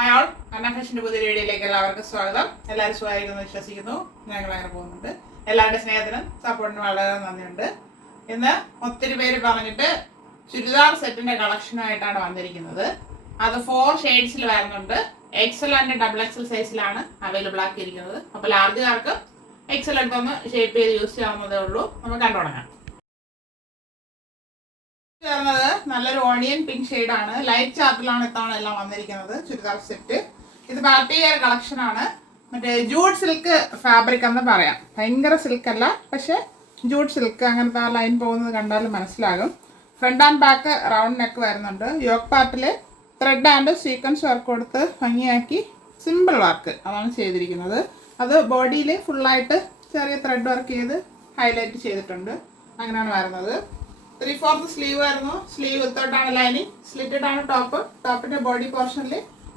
Hi all, അന്ന ഫാഷൻ്റെ പുതിയ വീഡിയോയിലേക്ക് എല്ലാവർക്കും സ്വാഗതം. എല്ലാവരും സുഖമായിരിക്കുന്നു വിശ്വസിക്കുന്നു. ഞങ്ങൾ അങ്ങനെ പോകുന്നുണ്ട്. എല്ലാവരുടെ സ്നേഹത്തിനും സപ്പോർട്ടിനും വളരെ നന്ദിയുണ്ട്. ഇന്ന് ഒത്തിരി പേര് പറഞ്ഞിട്ട് ചുരിദാർ സെറ്റിന്റെ കളക്ഷനായിട്ടാണ് വന്നിരിക്കുന്നത്. അത് 4 ഷെയ്ഡ്സിൽ വരുന്നുണ്ട്. എക്സൽ ആൻഡ് ഡബിൾ എക്സൽ സൈസിലാണ് അവൈലബിൾ ആക്കിയിരിക്കുന്നത്. അപ്പോൾ ലാർജുകാർക്ക് എക്സൽ എടുത്തൊന്ന് ഷേപ്പ് ചെയ്ത് യൂസ് ചെയ്യാവുന്നതേ ഉള്ളൂ. നമുക്ക് കണ്ടു തുടങ്ങാം. ചേർന്നത് നല്ലൊരു ഓണിയൻ പിങ്ക് ഷെയ്ഡാണ്. ലൈറ്റ് ചാർട്ടിലാണ് ഇത്തവണ എല്ലാം വന്നിരിക്കുന്നത് ചുരിദാർ സെറ്റ്. ഇത് പാർട്ടി വെയർ കളക്ഷൻ ആണ്. മറ്റേ ജൂട്ട് സിൽക്ക് ഫാബ്രിക് എന്ന് പറയാം. ഭയങ്കര സിൽക്ക് അല്ല, പക്ഷെ ജൂട്ട് സിൽക്ക് അങ്ങനത്തെ ആ ലൈൻ പോകുന്നത് കണ്ടാലും മനസ്സിലാകും. Front and back round neck വരുന്നുണ്ട്. യോക്ക് പാർട്ടിൽ ത്രെഡ് ആൻഡ് സീക്വൻസ് വർക്ക് കൊടുത്ത് ഭംഗിയാക്കി സിമ്പിൾ വർക്ക് അതാണ് ചെയ്തിരിക്കുന്നത്. അത് ബോഡിയിൽ ഫുള്ളായിട്ട് ചെറിയ ത്രെഡ് വർക്ക് ചെയ്ത് ഹൈലൈറ്റ് ചെയ്തിട്ടുണ്ട്. അങ്ങനെയാണ് വരുന്നത്. 3/4 സ്ലീവ് ആയിരുന്നു. സ്ലീവ് വിത്തോട്ടാണ് ലൈനിങ്. സ്ലിറ്റഡ് ആണ് ടോപ്പ്. ടോപ്പിന്റെ ബോഡി പോർഷനിൽ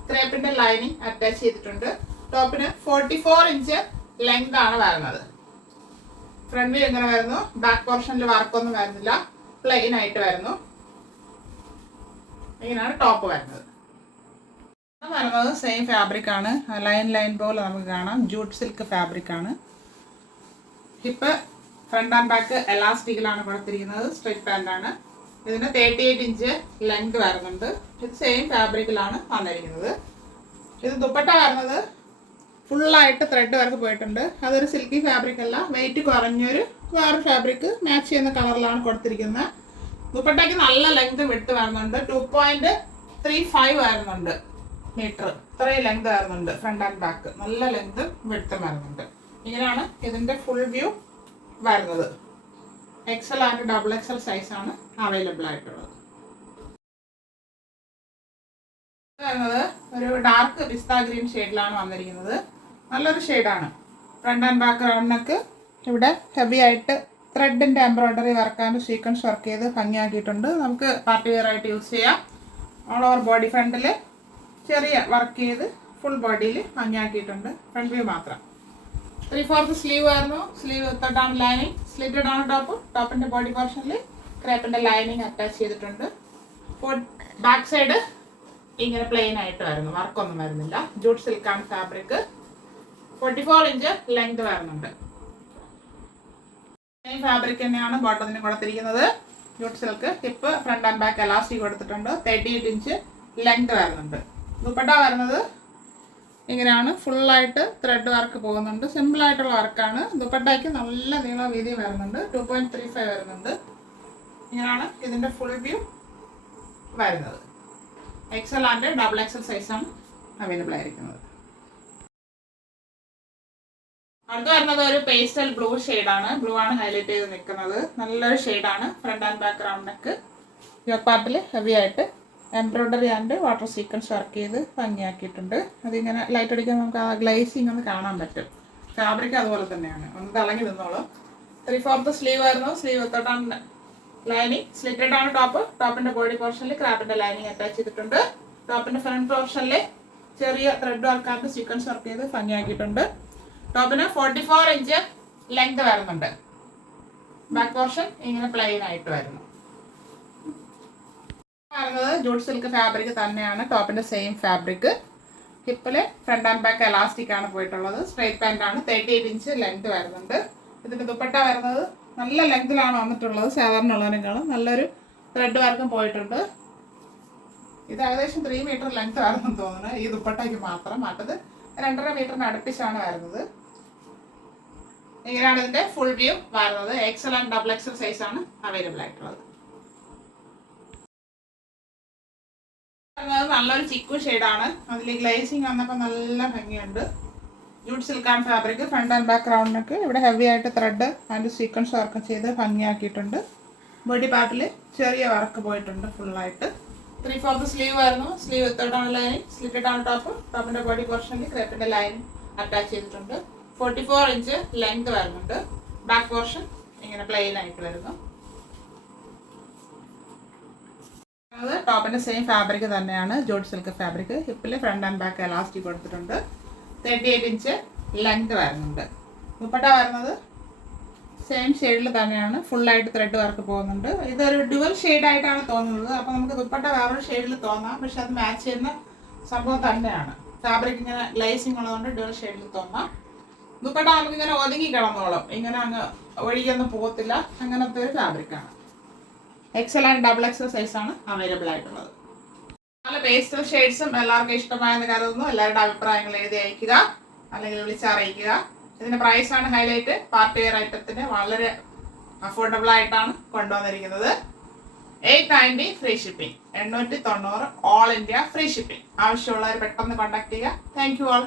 ക്രേപ്പിന്റെ ലൈനിങ് അറ്റാച്ച് ചെയ്തിട്ടുണ്ട്. ടോപ്പിന് 44 ഇഞ്ച് ലെങ്ത് ആണ് വരുന്നത്. ഫ്രണ്ട് വ്യൂ എങ്ങനെ വരുന്നു? ബാക്ക് പോർഷനിൽ വർക്കൊന്നും വരുന്നില്ല, പ്ലെയിൻ ആയിട്ട് വരുന്നു. ഇങ്ങനെയാണ് ടോപ്പ് വരുന്നത്. സെയിം ഫാബ്രിക് ആണ്. ലൈൻ പോലെ നമുക്ക് കാണാം. ജൂട്ട് സിൽക്ക് ഫാബ്രിക് ആണ്. ഹിപ്പ് ഫ്രണ്ട് ആൻഡ് ബാക്ക് എലാസ്റ്റിക്കിലാണ് കൊടുത്തിരിക്കുന്നത്. സ്ട്രെറ്റ് പാൻ്റ് ആണ്. ഇതിന് 38 ഇഞ്ച് ലെങ്ത് വരുന്നുണ്ട്. ഇത് സെയിം ഫാബ്രിക്കിലാണ് വന്നിരിക്കുന്നത്. ഇത് ദുപ്പട്ട വരുന്നത് ഫുള്ളായിട്ട് ത്രെഡ് വർക്ക് പോയിട്ടുണ്ട്. അതൊരു സിൽക്കി ഫാബ്രിക് അല്ല, വെയിറ്റ് കുറഞ്ഞൊരു വേറെ ഫാബ്രിക് മാച്ച് ചെയ്യുന്ന കളറിലാണ് കൊടുത്തിരിക്കുന്നത്. ദുപ്പട്ടയ്ക്ക് നല്ല ലെങ്ത് വിട്ട് വരുന്നുണ്ട്. 2.35 വരുന്നുണ്ട് മീറ്റർ. ഇത്രയും ലെങ്ത് വരുന്നുണ്ട്. ഫ്രണ്ട് ആൻഡ് ബാക്ക് നല്ല ലെങ്ത് വിട്ട് വരുന്നുണ്ട്. ഇങ്ങനെയാണ് ഇതിൻ്റെ ഫുൾ വ്യൂ വരുന്നത്. എക്സൽ ആൻഡ് ഡബിൾ എക്സൽ സൈസാണ് അവൈലബിൾ ആയിട്ടുള്ളത്. വരുന്നത് ഒരു ഡാർക്ക് പിസ്ത ഗ്രീൻ ഷെയ്ഡിലാണ് വന്നിരിക്കുന്നത്. നല്ലൊരു ഷെയ്ഡാണ്. Front and back round neck. ഇവിടെ ഹെവി ആയിട്ട് ത്രെഡിൻ്റെ എംബ്രോയ്ഡറി വർക്കാണ്ട് സീക്വൻസ് വർക്ക് ചെയ്ത് ഭംഗിയാക്കിയിട്ടുണ്ട്. നമുക്ക് പാർട്ടി വെയർ ആയിട്ട് യൂസ് ചെയ്യാം. ഓൾ ഓവർ ബോഡി ഫ്രണ്ടിൽ ചെറിയ വർക്ക് ചെയ്ത് ഫുൾ ബോഡിയിൽ ഭംഗിയാക്കിയിട്ടുണ്ട്. ഫ്രണ്ട് വ്യൂ മാത്രം. 3/4 സ്ലീവ് ആയിരുന്നു. സ്ലീവ് വിത്തോട്ടാണ് ലൈനിങ്. സ്ലിറ്റഡ് ആണ് ടോപ്പ്. ടോപ്പിന്റെ ബോഡി പോർഷനിൽ ക്രേപ്പിന്റെ ലൈനിങ് അറ്റാച്ച് ചെയ്തിട്ടുണ്ട്. ബാക്ക് സൈഡ് ഇങ്ങനെ പ്ലെയിൻ ആയിട്ട് വരുന്നു, വർക്കൊന്നും വരുന്നില്ല. ജൂട്ട് സിൽക്കാണ് ഫാബ്രിക്. 44 ഇഞ്ച് ലെങ്ത് വരുന്നുണ്ട്. സെയിം ഫാബ്രിക് തന്നെയാണ് ബോട്ടത്തിന് കൊടുത്തിരിക്കുന്നത്. Jute silk. Hip front and back elastic കൊടുത്തിട്ടുണ്ട്. 38 ഇഞ്ച് ലെങ്ത് വരുന്നുണ്ട്. ദുപ്പട്ട വരുന്നത് ഇങ്ങനെയാണ്. ഫുള്ളായിട്ട് ത്രെഡ് വർക്ക് പോകുന്നുണ്ട്. സിമ്പിളായിട്ടുള്ള വർക്കാണ്. ദുപ്പട്ടയ്ക്ക് നല്ല നീളം വീതി വരുന്നുണ്ട്. 2.35 വരുന്നുണ്ട്. ഇങ്ങനെയാണ് ഇതിൻ്റെ ഫുൾ വ്യൂ വരുന്നത്. എക്സൽ ആൻഡ് ഡബിൾ എക്സൽ സൈസാണ് അവൈലബിൾ ആയിരിക്കുന്നത്. അടുത്ത് വരുന്നത് ഒരു പേസ്റ്റൽ ബ്ലൂ ഷെയ്ഡാണ്. ബ്ലൂ ആണ് ഹൈലൈറ്റ് ചെയ്ത് നിൽക്കുന്നത്. നല്ലൊരു ഷെയ്ഡാണ്. Front and back round neck. Yoke പാർട്ടിൽ ഹെവി ആയിട്ട് embroidery and water sequence work ചെയ്ത് ഭംഗിയാക്കിയിട്ടുണ്ട്. അതിങ്ങനെ ലൈറ്റ് അടിക്കാൻ നമുക്ക് ആ ഗ്ലേസിങ് ഒന്ന് കാണാൻ പറ്റും. ഫാബ്രിക് അതുപോലെ തന്നെയാണ്. ഒന്ന് തിളങ്ങി നിന്നോളും. 3/4 സ്ലീവ് ആയിരുന്നു. സ്ലീവ് വിത്തോട്ടാണ് ലൈനിങ്. സ്ലിറ്റഡ് ആണ് ടോപ്പ്. ടോപ്പിന്റെ ബോഡി പോർഷനിൽ ക്രാപ്പിന്റെ ലൈനിങ് അറ്റാച്ച് ചെയ്തിട്ടുണ്ട്. ടോപ്പിന്റെ ഫ്രണ്ട് പോർഷനിൽ ചെറിയ thread work and sequence work ചെയ്ത് ഭംഗിയാക്കിയിട്ടുണ്ട്. ടോപ്പിന് 44 ഇഞ്ച് ലെങ്ത് വരുന്നുണ്ട്. ബാക്ക് പോർഷൻ ഇങ്ങനെ പ്ലെയിൻ ആയിട്ട് വരുന്നു. ജൂട്ട് സിൽക്ക് ഫാബ്രിക് തന്നെയാണ്. ടോപ്പിന്റെ സെയിം ഫാബ്രിക്. ഹിപ്പില് ഫ്രണ്ട് ആൻഡ് ബാക്ക് എലാസ്റ്റിക് ആണ് പോയിട്ടുള്ളത്. സ്ട്രൈറ്റ് പാൻ്റ് ആണ്. 38 ഇഞ്ച് ലെങ്ത് വരുന്നുണ്ട്. ഇതിന്റെ ദുപ്പട്ട വരുന്നത് നല്ല ലെങ്തിലാണ് വന്നിട്ടുള്ളത്. സാധാരണ ഉള്ളതിനേക്കാളും നല്ലൊരു ത്രെഡ് വർക്കും പോയിട്ടുണ്ട്. ഇത് ഏകദേശം 3 മീറ്റർ ലെങ്ത് ആണെന്ന് തോന്നുന്നു ഈ ദുപ്പട്ടയ്ക്ക് മാത്രം. മറ്റത് 2.5 മീറ്ററിന് അടുപ്പിച്ചാണ് വരുന്നത്. ഇങ്ങനെയാണ് ഇതിന്റെ ഫുൾ വ്യൂ വരുന്നത്. എക്സൽ ആൻഡ് ഡബിൾ എക്സൽ സൈസാണ് അവൈലബിൾ ആയിട്ടുള്ളത്. നല്ലൊരു ചിക്കു ഷെയ്ഡാണ്. അതിൽ ഗ്ലേസിങ് വന്നപ്പോൾ നല്ല ഭംഗിയുണ്ട്. ജൂട്ട് സിൽക്കാണ് fabric. Front and back round neck. ഇവിടെ ഹെവി ആയിട്ട് ത്രെഡ് ആൻഡ് സീക്വൻസ് വർക്ക് ചെയ്ത് ഭംഗിയാക്കിയിട്ടുണ്ട്. ബോഡി പാർട്ടിൽ ചെറിയ വർക്ക് പോയിട്ടുണ്ട് ഫുള്ളായിട്ട്. 3/4 സ്ലീവ് ആയിരുന്നു. സ്ലീവ് വിത്തോട്ടാണ് ലൈനിങ്. സ്ലിറ്റഡ് ആണ് ടോപ്പ്. ടോപ്പിന്റെ ബോഡി പോർഷനിൽ ക്രേപ്പിന്റെ ലൈൻ അറ്റാച്ച് ചെയ്തിട്ടുണ്ട്. 44 ഇഞ്ച് ലെങ്ത് വരുന്നുണ്ട്. ബാക്ക് പോർഷൻ ഇങ്ങനെ പ്ലെയിൻ ആയിട്ട് വരുന്നു. ടോപ്പിന്റെ സെയിം ഫാബ്രിക് തന്നെയാണ്. Jute silk fabric. ഹിപ്പിൽ ഫ്രണ്ട് ആൻഡ് ബാക്ക് എലാസ്റ്റിക് കൊടുത്തിട്ടുണ്ട്. 38 ഇഞ്ച് ലെങ്ത് വരുന്നുണ്ട്. ദുപ്പട്ട വരുന്നത് സെയിം ഷെയ്ഡിൽ തന്നെയാണ്. ഫുള്ളായിട്ട് ത്രെഡ് വർക്ക് പോകുന്നുണ്ട്. ഇതൊരു ഡ്യുവൽ ഷെയ്ഡായിട്ടാണ് തോന്നുന്നത്. അപ്പോൾ നമുക്ക് ദുപ്പട്ട വേറൊരു ഷെയ്ഡിൽ തോന്നാം, പക്ഷെ അത് മാച്ച് ചെയ്യുന്ന സംഭവം തന്നെയാണ്. ഫാബ്രിക് ഇങ്ങനെ ലൈസിങ് ഉള്ളതുകൊണ്ട് ഡ്യുവൽ ഷെയ്ഡിൽ തോന്നാം. ദുപ്പട്ട നമുക്ക് ഇങ്ങനെ ഒതുങ്ങി കിടന്നോളും, ഇങ്ങനെ അങ്ങ് ഒഴുകിയൊന്നും പോകത്തില്ല. അങ്ങനത്തെ ഒരു ഫാബ്രിക്കാണ്. XL ആൻഡ് XXL സൈസാണ് അവൈലബിൾ ആയിട്ടുള്ളത്. നല്ല പേസ്റ്റൽ ഷെയ്ഡ്സും എല്ലാവർക്കും ഇഷ്ടമായെന്ന് കരുതുന്നു. എല്ലാവരുടെ അഭിപ്രായങ്ങൾ എഴുതി അയക്കുക അല്ലെങ്കിൽ വിളിച്ചറിയിക്കുക. ഇതിന്റെ പ്രൈസാണ് ഹൈലൈറ്റ്. പാർട്ടി വെയർ ഐറ്റത്തിന് വളരെ അഫോർഡബിൾ ആയിട്ടാണ് കൊണ്ടുവന്നിരിക്കുന്നത്. 890 free shipping, 890 all India free shipping. ആവശ്യമുള്ളവർ പെട്ടെന്ന് കോൺടാക്ട് ചെയ്യുക. Thank you all.